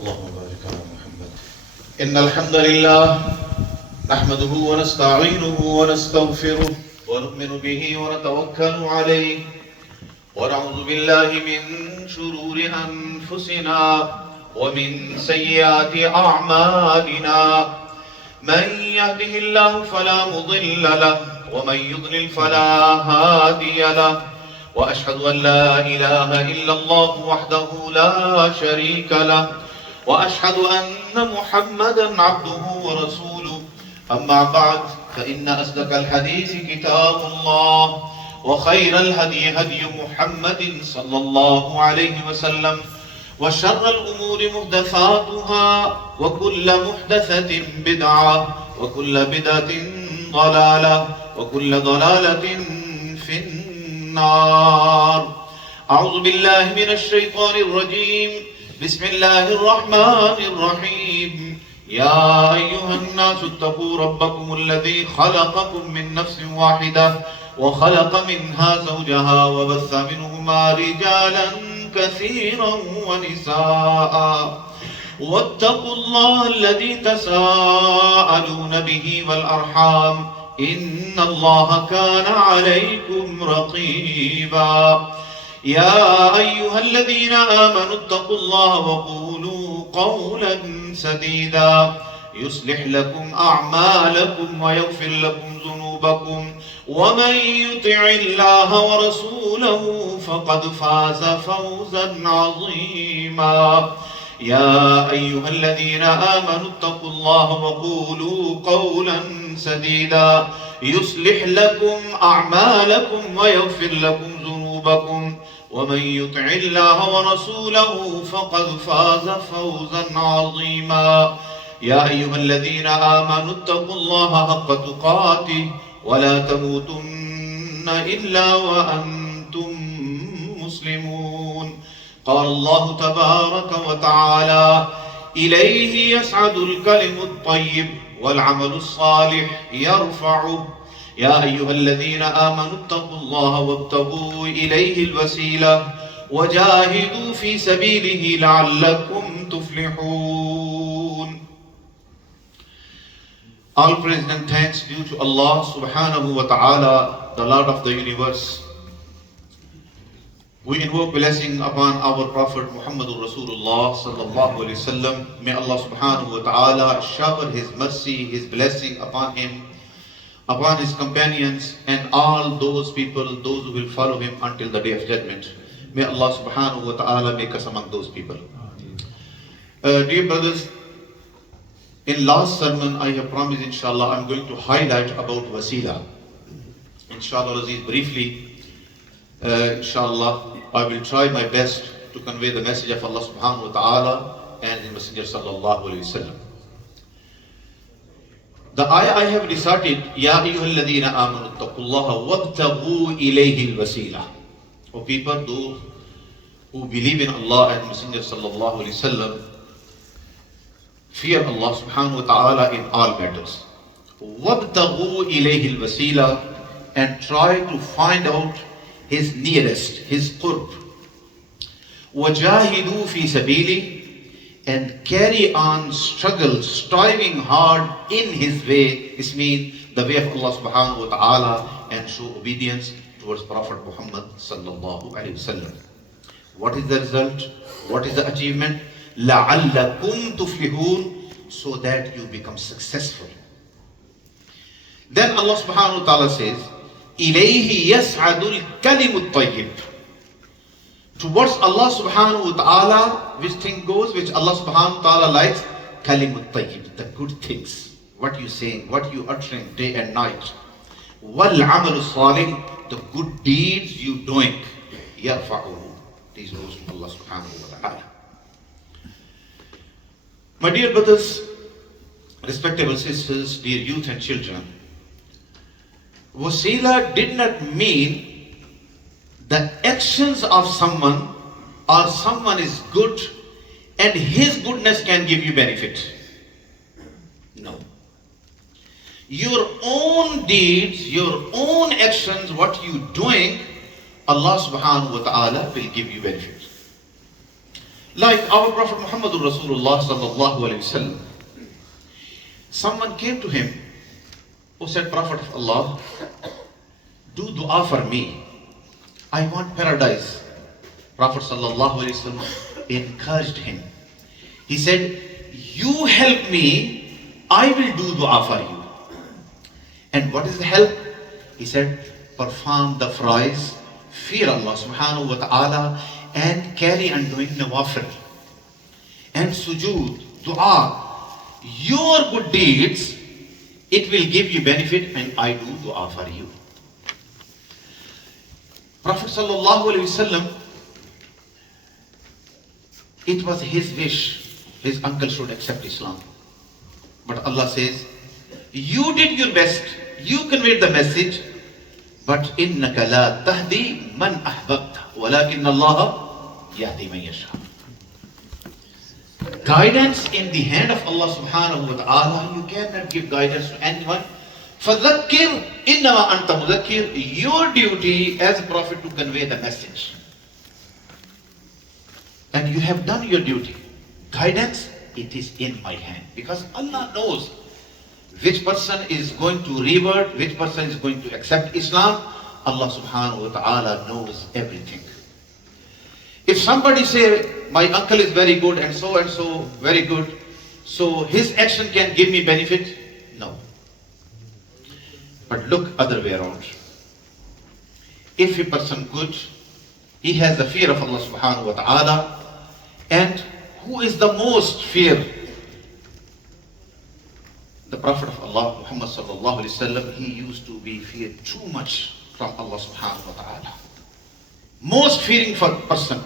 اللهم بارك على محمد. إن الحمد لله نحمده ونستعينه ونستغفره ونؤمن به ونتوكل عليه ونعوذ بالله من شرور أنفسنا ومن سيئات أعمالنا. من يهده الله فلا مضل له ومن يضلل فلا هادي له. وأشهد أن لا إله إلا الله وحده لا شريك له وأشهد أن محمدا عبده ورسوله. أما بعد فإن أصدق الحديث كتاب الله وخير الهدي هدي محمد صلى الله عليه وسلم وشر الأمور محدثاتها وكل محدثة بدعة وكل بدعة ضلالة وكل ضلالة في النار. أعوذ بالله من الشيطان الرجيم. بسم الله الرحمن الرحيم. يا أيها الناس اتقوا ربكم الذي خلقكم من نفس واحدة وخلق منها زوجها وبث منهما رجالا كثيرا ونساء واتقوا الله الذي تساءلون به والأرحام إن الله كان عليكم رقيبا. يا أيها الذين آمنوا اتقوا الله وقولوا قولا سديدا يصلح لكم أعمالكم ويغفر لكم ذنوبكم ومن يطع الله ورسوله فقد فاز فوزا عظيما. يا أيها الذين آمنوا اتقوا الله وقولوا قولا سديدا يصلح لكم أعمالكم ويغفر لكم ذنوبكم ومن يطع الله ورسوله فقد فاز فوزا عظيما. يا أيها الذين آمنوا اتقوا الله حق تقاته ولا تموتن إلا وأنتم مسلمون. قال الله تبارك وتعالى: إليه يصعد الكلم الطيب والعمل الصالح يرفعه. يا أيها الذين آمنوا اتقوا الله وابتغوا إليه الوسيلة وجاهدوا في سبيله لعلكم تفلحون. All praise and thanks due to Allah subhanahu wa ta'ala, the Lord of the universe. We invoke blessing upon our Prophet Muhammadur Rasulullah sallallahu alaihi wasallam. May Allah subhanahu wa ta'ala shower His mercy, His blessing upon him, upon his companions, and all those people, those who will follow him until the day of judgment. May Allah subhanahu wa ta'ala make us among those people. Dear brothers, in last sermon I have promised, inshallah, I'm going to highlight about wasila. Inshallah, Aziz, briefly, inshallah, I will try my best to convey the message of Allah subhanahu wa ta'ala and His Messenger sallallahu alayhi wa sallam. The ayah I have recited, Ya ayyuhalladhina amanu taqullaha wabtaghu ilayhi al-wasila. O people, those who believe in Allah and Messenger sallallahu alayhi wa sallam, fear Allah subhanahu wa ta'ala in all matters. Wabtaghu ilayhi al-wasila, and try to find out His nearest, His qurb. Wajahidu fi sabili, and carry on struggle, striving hard in His way. This means the way of Allah subhanahu wa ta'ala, and show obedience towards Prophet Muhammad sallallahu alaihi wasallam. What is the result? What is the achievement? لَعَلَّكُمْ تُفْلِحُونَ, so that you become successful. Then Allah subhanahu wa ta'ala says, إِلَيْهِ يَسْعَدُ الْكَلِمُ الطَّيِّبُ. Towards Allah subhanahu wa ta'ala, which thing goes, which Allah subhanahu wa ta'ala likes? Kalimut tayyib, the good things. What you saying, what you uttering day and night. Wal amalu salih, the good deeds you doing. Yarfa'uhu. These goes to Allah subhanahu wa ta'ala. My dear brothers, respectable sisters, dear youth and children, wasila did not mean the actions of someone, or someone is good and his goodness can give you benefit. No. Your own deeds, your own actions, what you doing, Allah subhanahu wa ta'ala will give you benefit. Like our Prophet Muhammadur Rasulullah sallallahu alaihi wasallam. Someone came to him who said, Prophet of Allah, do dua for me. I want paradise. Prophet sallallahu alaihi wasallam encouraged him. He said, you help me, I will do dua for you. And what is the help? He said, perform the fries, fear Allah subhanahu wa ta'ala, and carry on doing nawafil. And sujood, dua, your good deeds, it will give you benefit, and I do dua for you. Prophet sallallahu alaihi wasallam, it was his wish, his uncle should accept Islam. But Allah says, you did your best, you conveyed the message, but innaka la tahdi man ahbabta, walakin Allah yahdi man yasha. Guidance in the hand of Allah subhanahu wa ta'ala, you cannot give guidance to anyone. فَذَكِّرْ إِنَّمَا أَنْتَ مُذَكِّرْ. Your duty as a prophet to convey the message. And you have done your duty. Guidance, it is in my hand. Because Allah knows which person is going to revert, which person is going to accept Islam. Allah subhanahu wa ta'ala knows everything. If somebody say, my uncle is very good and so very good, so his action can give me benefit, no. But look other way around. If a person good, he has the fear of Allah subhanahu wa ta'ala, and who is the most fear? The Prophet of Allah, Muhammad sallallahu alaihi wasallam, he used to be feared too much from Allah subhanahu wa ta'ala. Most fearing for person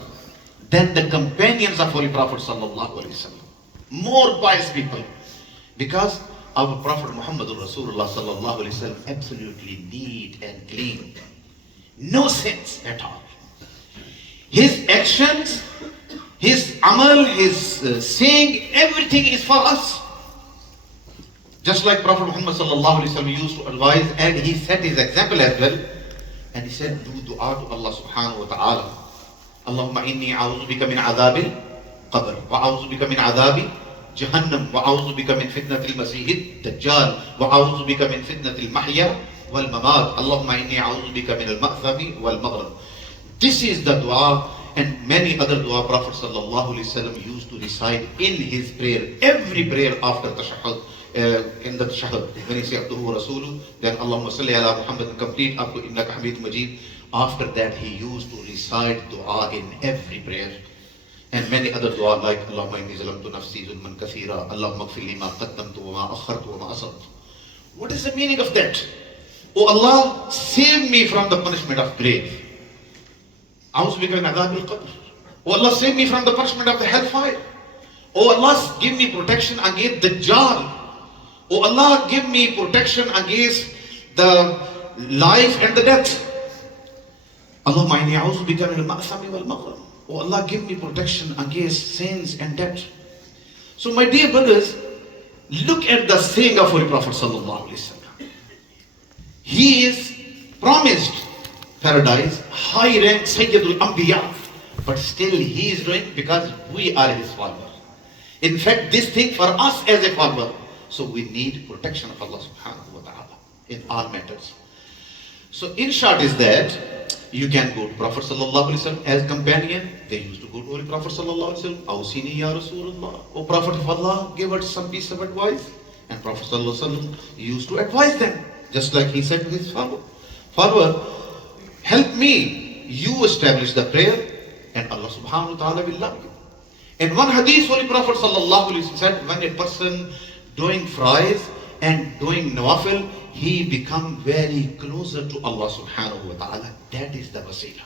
than the companions of Holy Prophet sallallahu alaihi wasallam. More pious people. Because our Prophet Muhammadur Rasulullah sallallahu alaihi wasallam absolutely neat and clean. No sins at all. His actions, his amal, his saying, everything is for us. Just like Prophet Muhammad sallallahu alaihi wasallam used to advise, and he set his example as well. And he said, do dua to Allah subhanahu wa ta'ala. Allahumma inni a'udhu bika min adhabil qabr, wa a'udhu bika min adhabi Jahannam, wa a'udhu bika min fitnatil masihid dajjal, wa a'udhu bika min fitnatil mahya wal mamat. Allahumma inni a'udhu bika min al-ma'thami wal maghrib. This is the dua, and many other dua Prophet sallallahu alaihi wasallam used to recite in his prayer. Every prayer after tashahhud, in the tashahhud, when he said Abduhu Rasuluhu, then Allahumma salli ala Muhammad, complete up to innaka Hamid Majid. After that he used to recite dua in every prayer. And many other dua like Allahumma inni zalamtu nafsi zulman kathira, Allahumma ighfir li ma qaddamtu wa ma akhartu wa ma asartu. What is the meaning of that? Oh Allah, save me from the punishment of grave. A'udhu bika min adhabil qabr. Oh Allah, save me from the punishment of the hellfire. Oh Allah, give me protection against the Dajjal. Oh Allah, give me protection against the life and the death. Allahumma inni a'udhu bika min al-ma'thami wal maghrib. Oh Allah, give me protection against sins and debt. So my dear brothers, look at the saying of Holy Prophet sallallahu alaihi wasallam. He is promised paradise, high rank Sayyidul Anbiya, but still he is doing because we are his follower. In fact, this thing for us as a follower, so we need protection of Allah subhanahu wa ta'ala in all matters. So in short is that you can go to Prophet sallallahu alaihi wasallam as companion. They used to go to Holy Prophet sallallahu alaihi wasallam. Awsini ya Rasulullah. O Prophet of Allah, give us some piece of advice. And Prophet sallallahu alaihi wasallam used to advise them, just like he said to his follower, help me. You establish the prayer, and Allah subhanahu wa ta'ala will love you. In one hadith, Holy Prophet sallallahu alaihi wasallam said, when a person doing fries and doing nawafil, he become very closer to Allah subhanahu wa ta'ala. That is the wasila.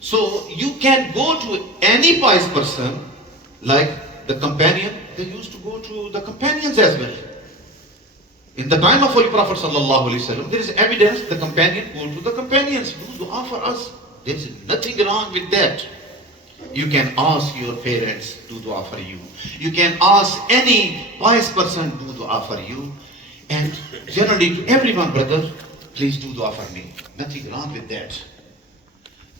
So you can go to any pious person, like the companion. They used to go to the companions as well. In the time of Holy Prophet sallallahu alaihi wasallam, there is evidence the companion go to the companions, do dua for us. There is nothing wrong with that. You can ask your parents, do dua for you. You can ask any pious person, do dua for you. And generally to everyone, brother, please do dua for me. Nothing wrong with that.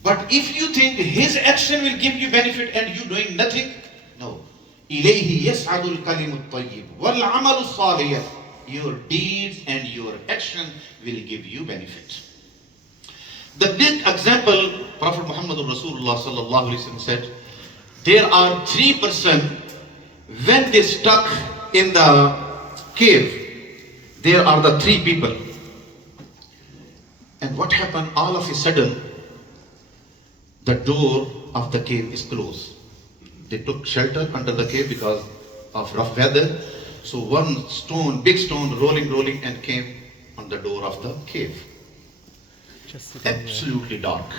But if you think his action will give you benefit and you doing nothing, no. إِلَيْهِ يَسْعَدُ الْكَلِمُ الطَّيِّبُ وَالْعَمَلُ الصَّالِحُ. Your deeds and your action will give you benefit. The big example, Prophet Muhammad Rasulullah sallallahu alaihi wasallam said, there are 3% when they stuck in the cave. There are the 3 people. And what happened? All of a sudden, the door of the cave is closed. They took shelter under the cave because of rough weather. So one stone, big stone, rolling and came on the door of the cave. Absolutely dark.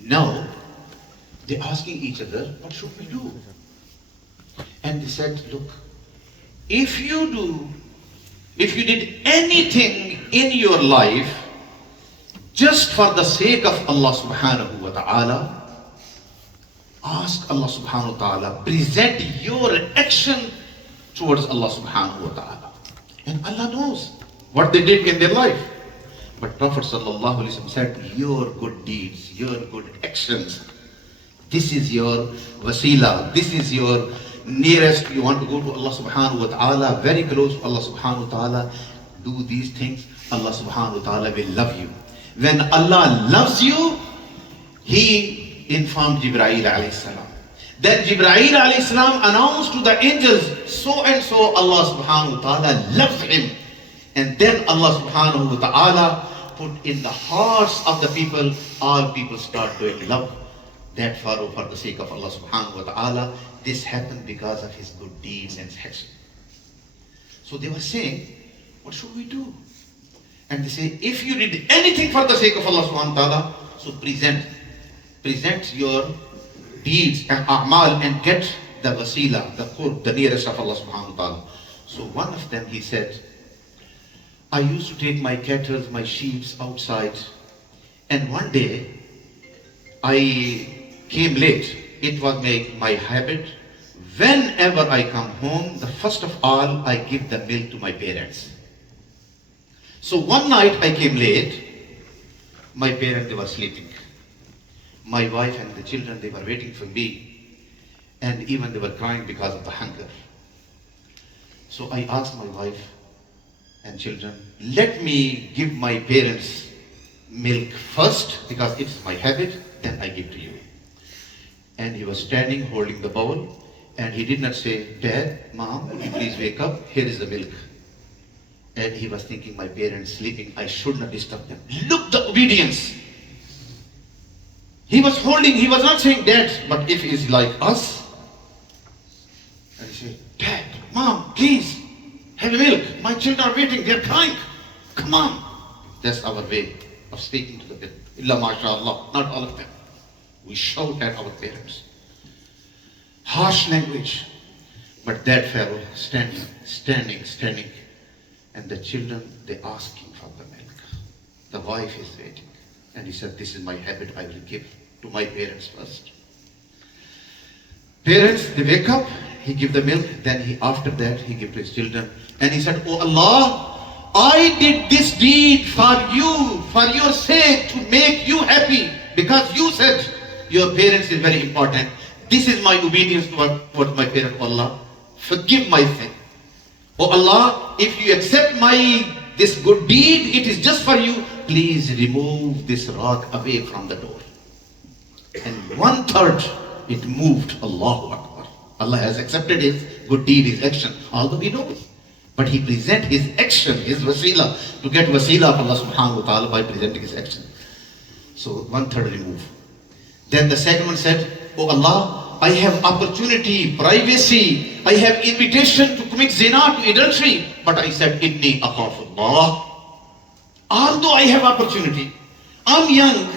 Now, they're asking each other, what should we do? And they said, look, if you did anything in your life just for the sake of Allah subhanahu wa ta'ala, ask Allah subhanahu wa ta'ala, present your action towards Allah subhanahu wa ta'ala. And Allah knows what they did in their life. But Prophet sallallahu alaihi wasallam said, your good deeds, your good actions, this is your wasila, this is your nearest. You want to go to Allah subhanahu wa ta'ala, very close to Allah subhanahu wa ta'ala, do these things, Allah subhanahu wa ta'ala will love you. When Allah loves you, He informed Jibreel alayhi salam. Then Jibreel alayhi salam announced to the angels, so and so Allah subhanahu wa ta'ala loves him. And then Allah subhanahu wa ta'ala put in the hearts of the people, all people start doing love that follow for the sake of Allah subhanahu wa ta'ala. This happened because of his good deeds and action. So they were saying, what should we do? And they say, if you did anything for the sake of Allah subhanahu wa ta'ala, so present your deeds and a'mal and get the wasila, the qurb, the nearest of Allah subhanahu wa ta'ala. So one of them, he said, I used to take my cattle, my sheep outside, and one day I came late. It was my habit. Whenever I come home, the first of all, I give the milk to my parents. So one night I came late. My parents, they were sleeping. My wife and the children, they were waiting for me. And even they were crying because of the hunger. So I asked my wife and children, let me give my parents milk first, because it's my habit, then I give to you. And he was standing holding the bowl, and he did not say, Dad, Mom, would you please wake up? Here is the milk. And he was thinking, my parents sleeping, I should not disturb them. Look, the obedience. He was holding, he was not saying, Dad, but if he is like us, and he said, Dad, Mom, please, have milk. My children are waiting, they're crying. Come on. That's our way of speaking to the people. Illa mashallah, not all of them. We shout at our parents. Harsh language. But that fellow standing. And the children, they asking for the milk. The wife is waiting. And he said, this is my habit, I will give to my parents first. Parents, they wake up, he give the milk, then after that, he give to his children. And he said, oh Allah, I did this deed for you, for your sake, to make you happy. Because you said your parents is very important. This is my obedience towards my parents, Allah. Forgive my sin. Oh Allah, if you accept this good deed, it is just for you. Please remove this rock away from the door. And 1/3, it moved. Allahu Akbar. Allah has accepted his good deed, his action. Although he knows. But he present his action, his wasila, to get wasila of Allah subhanahu wa ta'ala by presenting his action. So 1/3 remove. Then the second one said, oh Allah, I have opportunity, privacy, I have invitation to commit zina, to adultery. But I said, inni akhafullah. Although I have opportunity, I'm young,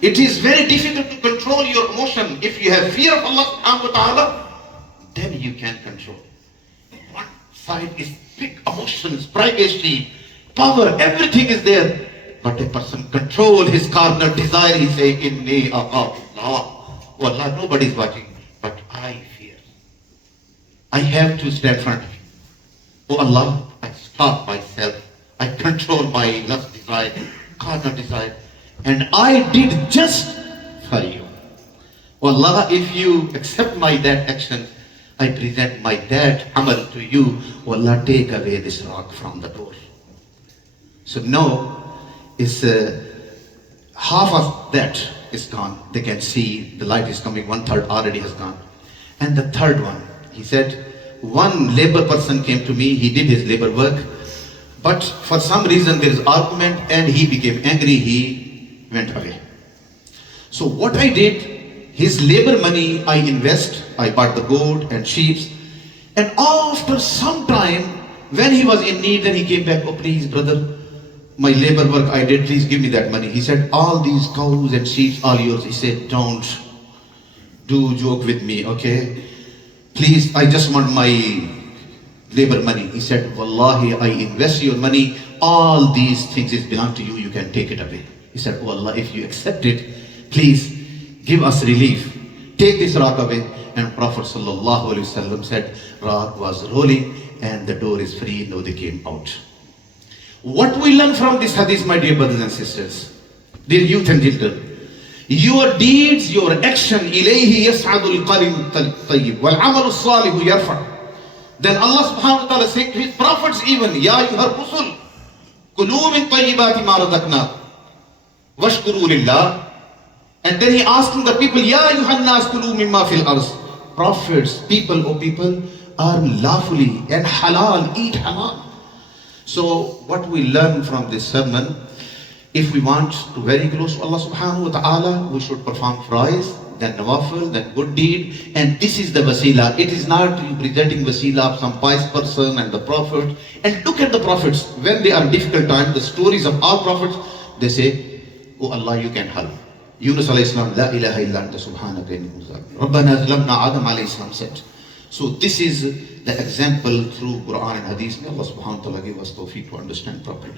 it is very difficult to control your emotion. If you have fear of Allah subhanahu wa ta'ala, then you can control. One side is big emotions, privacy, power, everything is there. But a person control his carnal desire, he say, inni akhafullah. Oh Allah, nobody is watching, but I fear. I have to stand in front of you. Oh Allah, I stop myself. I control my lust desire, carnal desire, and I did just for you. Oh Allah, if you accept my that action, I present my that amal to you. Oh Allah, take away this rock from the door. So now is half of that is gone. They can see the light is coming. 1/3 already has gone. And the third one, he said, one labor person came to me. He did his labor work, but for some reason there is argument, and he became angry. He went away. So what I did, his labor money I invest. I bought the goat and sheep, and after some time, when he was in need, then he came back. Oh please, brother, my labor work I did, please give me that money. He said, all these cows and sheep are yours. He said, don't do joke with me, okay? Please, I just want my labor money. He said, Wallahi, I invest your money. All these things is belong to you. You can take it away. He said, oh Allah, if you accept it, please give us relief. Take this rock away. And Prophet sallallahu alaihi wasallam said, rock was rolling and the door is free. Now they came out. What we learn from this hadith, my dear brothers and sisters, dear youth and children, your deeds, your action, ilayhi yas'adul qalim tayyib wal amalu salihu yarfa. Then Allah subhanahu wa ta'ala said to his prophets even, Ya ayyuhar rusul, kulu min tayyibati ma razaqnakum washkuru lillah. And then he asking the people, Ya ayyuhan nas kulu mimma fil arz. Prophets, people, O people, are lawfully and halal, eat halal. So what we learn from this sermon, if we want to very close to Allah subhanahu wa ta'ala, we should perform frais, then nawafil, then good deed, and this is the wasila. It is not you presenting wasila of some pious person and the prophet. And look at the prophets, when they are difficult times, the stories of all prophets, they say, oh Allah, you can help. Yunus alayhi salam, la ilaha illa anta subhanaka inni kuntu zalimin. Rabbana zalamna, Adam alayhi salam said. So this is the example through Quran and Hadith. May Allah subhanahu wa ta'ala give us tawfiq to understand properly.